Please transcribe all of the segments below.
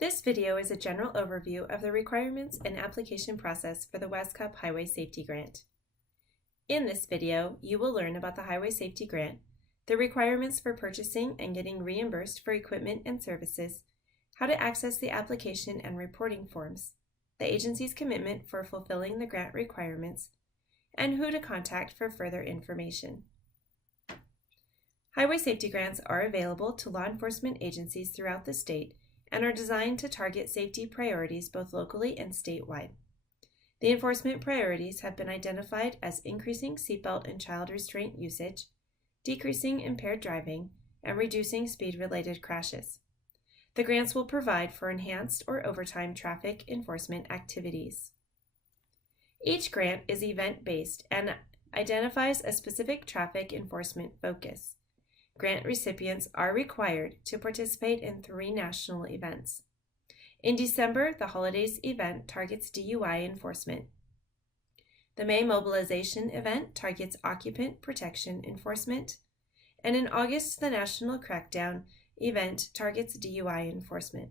This video is a general overview of the requirements and application process for the WASCOP Highway Safety Grant. In this video, you will learn about the Highway Safety Grant, the requirements for purchasing and getting reimbursed for equipment and services, how to access the application and reporting forms, the agency's commitment for fulfilling the grant requirements, and who to contact for further information. Highway safety grants are available to law enforcement agencies throughout the state and are designed to target safety priorities both locally and statewide. The enforcement priorities have been identified as increasing seatbelt and child restraint usage, decreasing impaired driving, and reducing speed-related crashes. The grants will provide for enhanced or overtime traffic enforcement activities. Each grant is event-based and identifies a specific traffic enforcement focus. Grant recipients are required to participate in 3 national events. In December, the Holidays event targets DUI enforcement. The May Mobilization event targets occupant protection enforcement. And in August, the National Crackdown event targets DUI enforcement.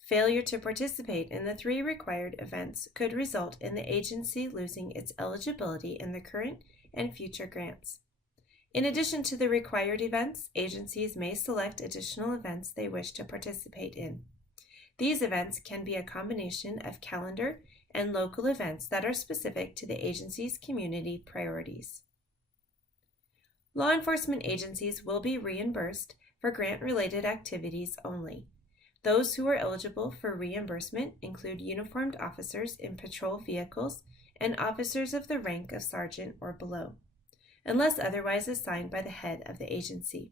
Failure to participate in the 3 required events could result in the agency losing its eligibility in the current and future grants. In addition to the required events, agencies may select additional events they wish to participate in. These events can be a combination of calendar and local events that are specific to the agency's community priorities. Law enforcement agencies will be reimbursed for grant-related activities only. Those who are eligible for reimbursement include uniformed officers in patrol vehicles and officers of the rank of sergeant or below, unless otherwise assigned by the head of the agency.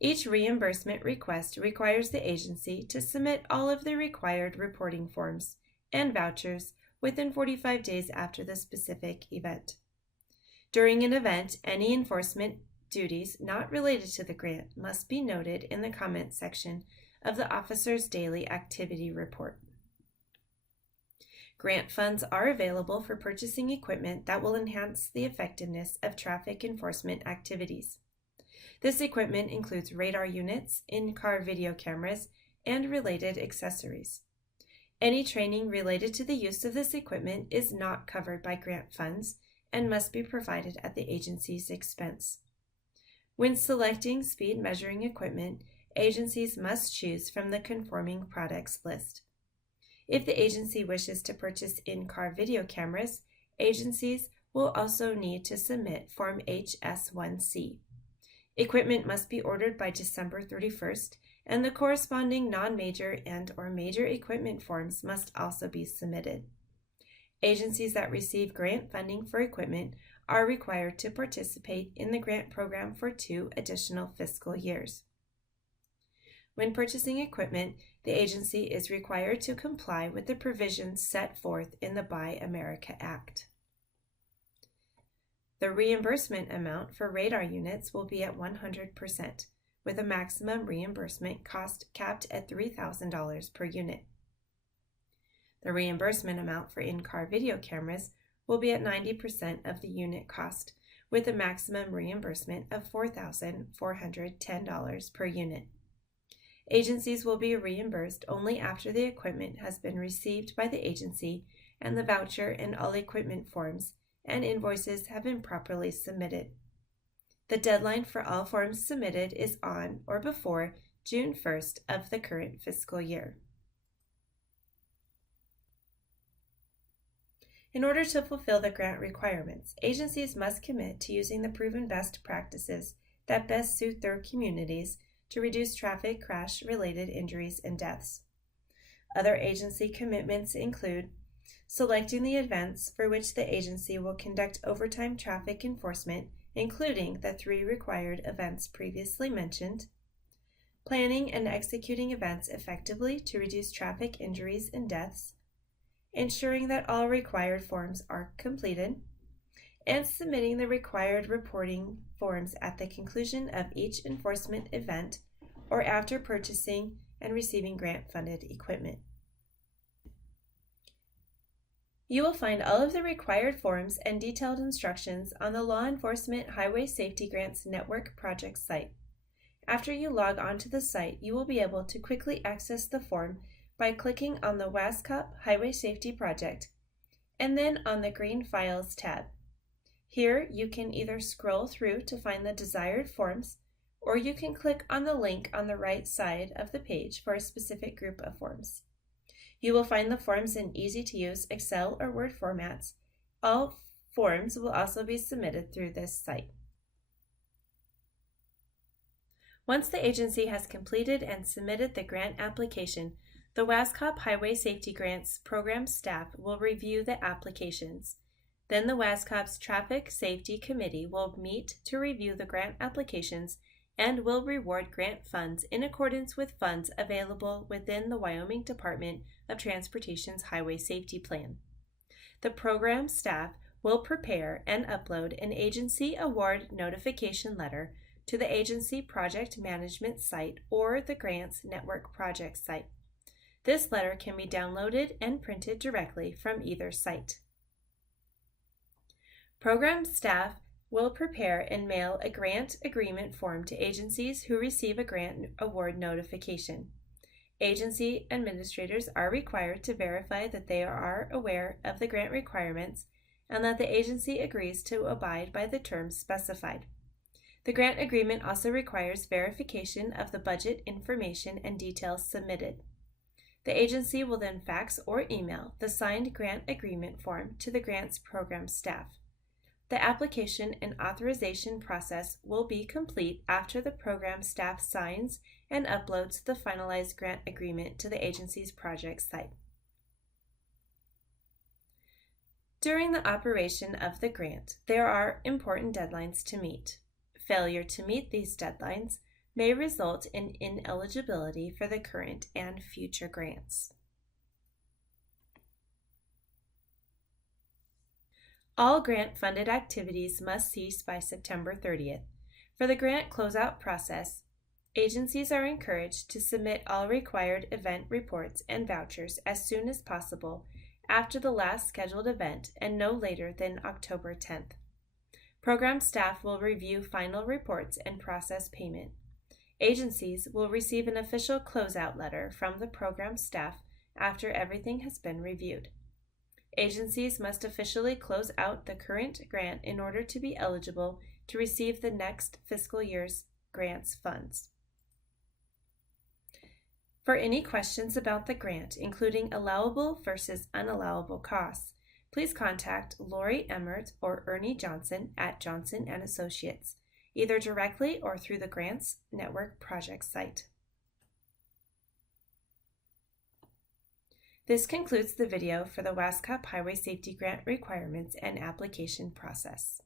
Each reimbursement request requires the agency to submit all of the required reporting forms and vouchers within 45 days after the specific event. During an event, any enforcement duties not related to the grant must be noted in the comment section of the officer's daily activity report. Grant funds are available for purchasing equipment that will enhance the effectiveness of traffic enforcement activities. This equipment includes radar units, in-car video cameras, and related accessories. Any training related to the use of this equipment is not covered by grant funds and must be provided at the agency's expense. When selecting speed measuring equipment, agencies must choose from the conforming products list. If the agency wishes to purchase in-car video cameras, agencies will also need to submit Form HS1C. Equipment must be ordered by December 31st, and the corresponding non-major and/or major equipment forms must also be submitted. Agencies that receive grant funding for equipment are required to participate in the grant program for 2 additional fiscal years. When purchasing equipment, the agency is required to comply with the provisions set forth in the Buy America Act. The reimbursement amount for radar units will be at 100%, with a maximum reimbursement cost capped at $3,000 per unit. The reimbursement amount for in-car video cameras will be at 90% of the unit cost, with a maximum reimbursement of $4,410 per unit. Agencies will be reimbursed only after the equipment has been received by the agency and the voucher and all equipment forms and invoices have been properly submitted. The deadline for all forms submitted is on or before June 1st of the current fiscal year. In order to fulfill the grant requirements, agencies must commit to using the proven best practices that best suit their communities to reduce traffic crash-related injuries and deaths. Other agency commitments include selecting the events for which the agency will conduct overtime traffic enforcement, including the 3 required events previously mentioned, planning and executing events effectively to reduce traffic injuries and deaths, ensuring that all required forms are completed, and submitting the required reporting forms at the conclusion of each enforcement event or after purchasing and receiving grant-funded equipment. You will find all of the required forms and detailed instructions on the Law Enforcement Highway Safety Grants Network project site. After you log onto the site, you will be able to quickly access the form by clicking on the WASCOP Highway Safety Project and then on the green Files tab. Here, you can either scroll through to find the desired forms, or you can click on the link on the right side of the page for a specific group of forms. You will find the forms in easy-to-use Excel or Word formats. All forms will also be submitted through this site. Once the agency has completed and submitted the grant application, the WASCOP Highway Safety Grants program staff will review the applications. Then the WASCOP's Traffic Safety Committee will meet to review the grant applications and will reward grant funds in accordance with funds available within the Wyoming Department of Transportation's Highway Safety Plan. The program staff will prepare and upload an agency award notification letter to the agency project management site or the Grants Network project site. This letter can be downloaded and printed directly from either site. Program staff will prepare and mail a grant agreement form to agencies who receive a grant award notification. Agency administrators are required to verify that they are aware of the grant requirements and that the agency agrees to abide by the terms specified. The grant agreement also requires verification of the budget information and details submitted. The agency will then fax or email the signed grant agreement form to the grants program staff. The application and authorization process will be complete after the program staff signs and uploads the finalized grant agreement to the agency's project site. During the operation of the grant, there are important deadlines to meet. Failure to meet these deadlines may result in ineligibility for the current and future grants. All grant-funded activities must cease by September 30th. For the grant closeout process, agencies are encouraged to submit all required event reports and vouchers as soon as possible after the last scheduled event and no later than October 10th. Program staff will review final reports and process payment. Agencies will receive an official closeout letter from the program staff after everything has been reviewed. Agencies must officially close out the current grant in order to be eligible to receive the next fiscal year's grants funds. For any questions about the grant, including allowable versus unallowable costs, please contact Lori Emmert or Ernie Johnson at Johnson & Associates, either directly or through the Grants Network project site. This concludes the video for the WASCOP Highway Safety Grant Requirements and Application Process.